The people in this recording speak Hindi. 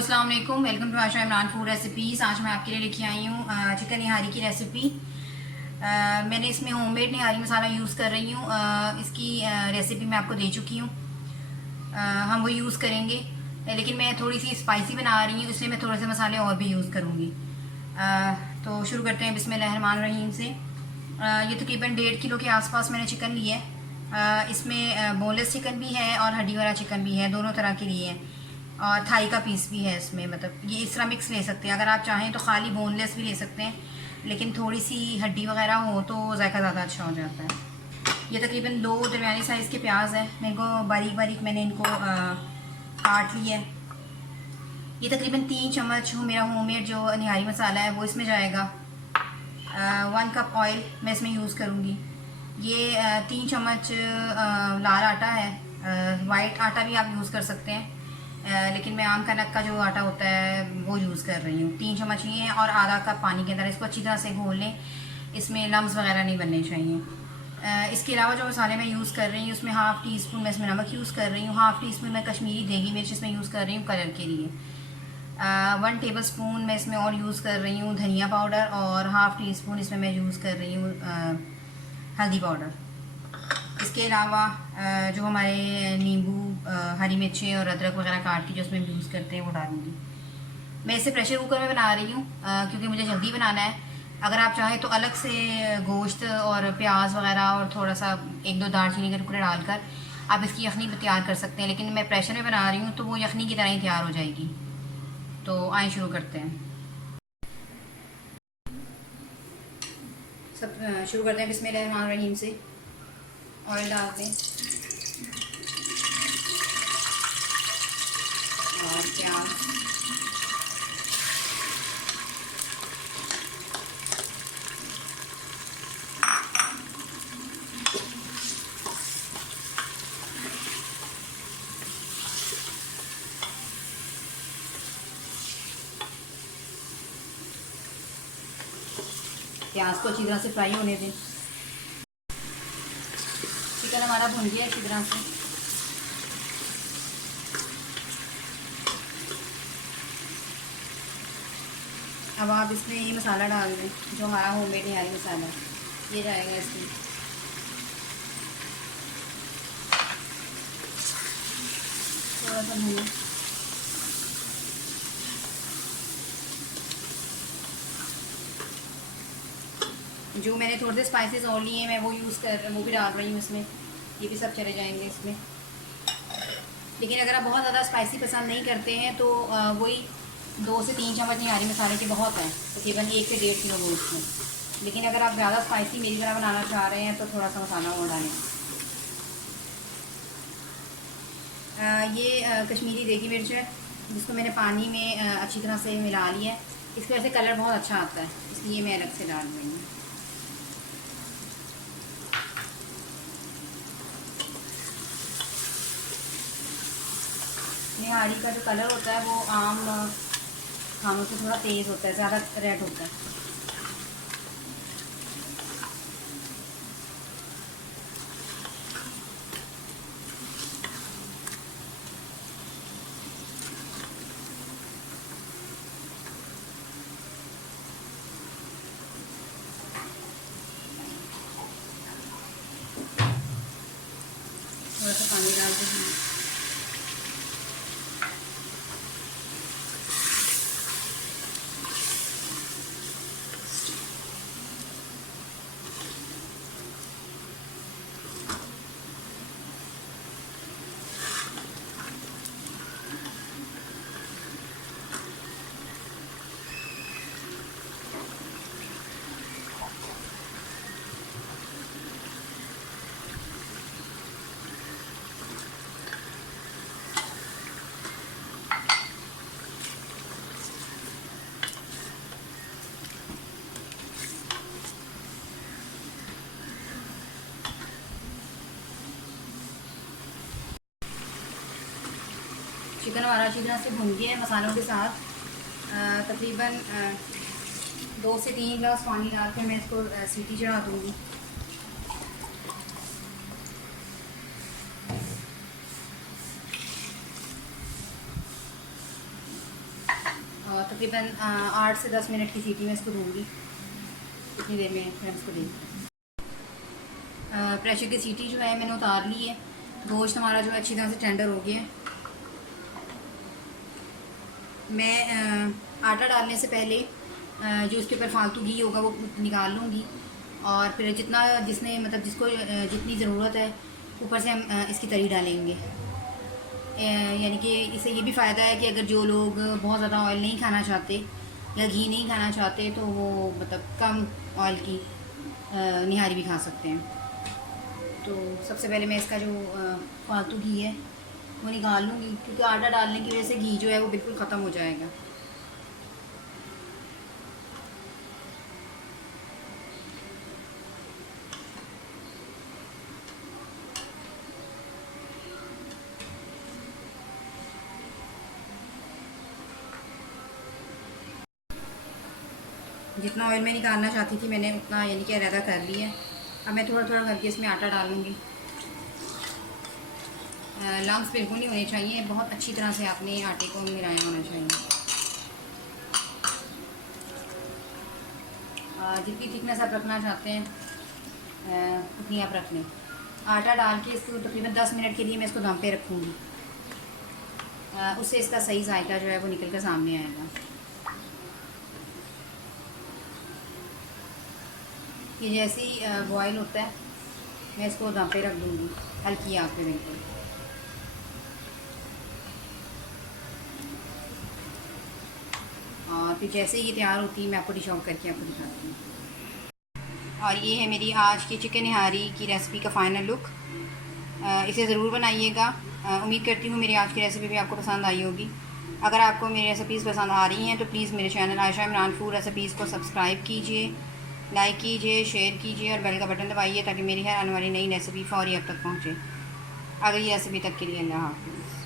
अस्सलाम वालेकुम, welcome to Asha Imran food recipes. आज मैं आपके लिए लेके आई हूँ चिकन निहारी की रेसिपी। मैंने इसमें होममेड निहारी मसाला यूज़ कर रही हूँ। इसकी रेसिपी मैं आपको दे चुकी हूँ। हम वो यूज़ करेंगे, लेकिन मैं थोड़ी सी स्पाइसी बना रही हूँ, इसलिए मैं थोड़े से मसाले और भी यूज़ करूँगी। तो शुरू करते हैं बिस्मिल्लाहिर्रहमानिर्रहीम से। ये तकरीबन 1.5 किलो के आसपास मैंने चिकन लिया है। इसमें बोनलेस चिकन भी है और हड्डी वाला चिकन भी है, दोनों तरह के लिए है। और थाई का पीस भी है इसमें, मतलब ये इस तरह मिक्स ले सकते हैं। अगर आप चाहें तो खाली बोनलेस भी ले सकते हैं, लेकिन थोड़ी सी हड्डी वगैरह हो तो जायका ज़्यादा अच्छा हो जाता है। ये तकरीबन 2 दरमियानी साइज़ के प्याज हैं, मेरे को बारीक बारीक मैंने इनको काट लिया है। ये तकरीबन 3 चम्मच मेरा होममेड जो निहारी मसाला है वो इसमें जाएगा। 1 कप ऑयल मैं इसमें यूज़ करूँगी। ये 3 चम्मच लाल आटा है, वाइट आटा भी आप यूज़ कर सकते हैं, लेकिन मैं आम कनक का जो आटा होता है वो यूज़ कर रही हूँ। 3 चम्मच ये है और आधा कप पानी के अंदर इसको अच्छी तरह से घोल लें, इसमें लम्स वगैरह नहीं बनने चाहिए। इसके अलावा जो मसाले मैं यूज़ कर रही हूँ उसमें हाफ़ टी स्पून मैं इसमें नमक यूज़ कर रही हूँ, हाफ़ टी स्पून मैं कश्मीरी देगी मिर्च इसमें यूज़ कर रही हूँ कलर के लिए। 1 टेबल स्पून मैं इसमें और यूज़ कर रही हूँ धनिया पाउडर, और हाफ़ टी स्पून इसमें मैं यूज़ कर रही हूँ हल्दी पाउडर। इसके अलावा जो हमारे नींबू, हरी मिर्चें और अदरक वगैरह काट के जो उसमें यूज़ करते हैं वो डालूंगी। मैं इसे प्रेशर कुकर में बना रही हूँ क्योंकि मुझे जल्दी बनाना है। अगर आप चाहें तो अलग से गोश्त और प्याज वगैरह और थोड़ा सा 1-2 दालचीनी के टुकड़े डालकर आप इसकी यखनी तैयार कर सकते हैं, लेकिन मैं प्रेशर में बना रही हूँ तो वो यखनी की तरह ही तैयार हो जाएगी। तो आइए शुरू करते हैं। शुरू करते हैं बिस्मिल्लाहिर्रहमानिर्रहीम से। ऑयल डाल दें और प्याज, प्याज को अच्छी तरह से फ्राई होने दें। चिकन हमारा भुन गया अच्छी तरह से। अब आप इसमें ये मसाला डाल दें जो हमारा होममेड निहारी मसाला है, ये जाएगा इसमें। थोड़ा सा भूनें। जो मैंने थोड़े से स्पाइसेस और लिए हैं मैं वो वो भी डाल रही हूँ इसमें, ये भी सब चले जाएंगे इसमें। लेकिन अगर आप बहुत ज़्यादा स्पाइसी पसंद नहीं करते हैं तो वही 2 से 3 चम्मच निहारी मसाले के बहुत हैं, तकरीबन 1 से 1.5 किलो गोश्त में। लेकिन अगर आप ज़्यादा स्पाइसी मेरी तरह बनाना चाह रहे हैं तो थोड़ा सा मसाला और डालें। ये कश्मीरी देगी मिर्च है जिसको मैंने पानी में अच्छी तरह से मिला लिया है। इसकी वजह से कलर बहुत अच्छा आता है, इसलिए मैं अलग से डाल रही हूँ। निहारी का जो कलर होता है वो आम खानों से थोड़ा तेज़ होता है, ज़्यादा रेड होता है। थोड़ा सा पानी डालते हैं। चिकन हमारा अच्छी तरह से भुन गया है मसालों के साथ। तकरीबन 2 से 3 गिलास पानी डाल कर मैं इसको सीटी चढ़ा दूँगी। तकरीबन 8 से 10 मिनट की सीटी में इसको दूँगी। इतनी देर में फिर इसको देंगे। प्रेशर की सीटी जो है मैंने उतार ली है। गोश्त हमारा जो है अच्छी तरह से टेंडर हो गया है। मैं आटा डालने से पहले जो इसके ऊपर फालतू घी होगा वो निकाल लूँगी, और फिर जिसने मतलब जिसको जितनी ज़रूरत है ऊपर से हम इसकी तरी डालेंगे। यानी कि इससे ये भी फ़ायदा है कि अगर जो लोग बहुत ज़्यादा ऑयल नहीं खाना चाहते या घी नहीं खाना चाहते तो वो मतलब कम ऑयल की निहारी भी खा सकते हैं। तो सबसे पहले मैं इसका जो फालतू घी है वो निकाल लूँगी, क्योंकि आटा डालने की वजह से घी जो है वो बिल्कुल ख़त्म हो जाएगा। जितना ऑयल मैं निकालना चाहती थी मैंने उतना यानी कि अलहदा कर लिया है। अब मैं थोड़ा थोड़ा करके इसमें आटा डालूँगी। लम्स बिल्कुल नहीं होने चाहिए, बहुत अच्छी तरह से आपने आटे को मिलाया होना चाहिए। जितनी थिकनेस आप रखना चाहते हैं उतनी आप रख लें। आटा डाल के इसको तकरीबन 10 मिनट के लिए मैं इसको दम पे रखूँगी। उससे इसका सही जायका जो है वो निकल कर सामने आएगा। ये जैसे ही बॉयल होता है मैं इसको दम पे रख दूँगी, हल्की आँच पे बिल्कुल। और फिर जैसे ही ये तैयार होती है मैं आपको डिश आउट करके आपको दिखाती हूँ। और ये है मेरी आज की चिकन निहारी की रेसिपी का फ़ाइनल लुक। इसे ज़रूर बनाइएगा। उम्मीद करती हूँ मेरी आज की रेसिपी भी आपको पसंद आई होगी। अगर आपको मेरी रेसिपीज़ पसंद आ रही हैं तो प्लीज़ मेरे channel Ayesha Imran food recipes को सब्सक्राइब कीजिए, लाइक कीजिए, शेयर कीजिए और बेल का बटन दबाइए ताकि मेरी हर आने वाली नई रेसिपी फौरी आप तक पहुँचे। अगली रेसिपी तक के लिए अल्लाह हाफ़िज़।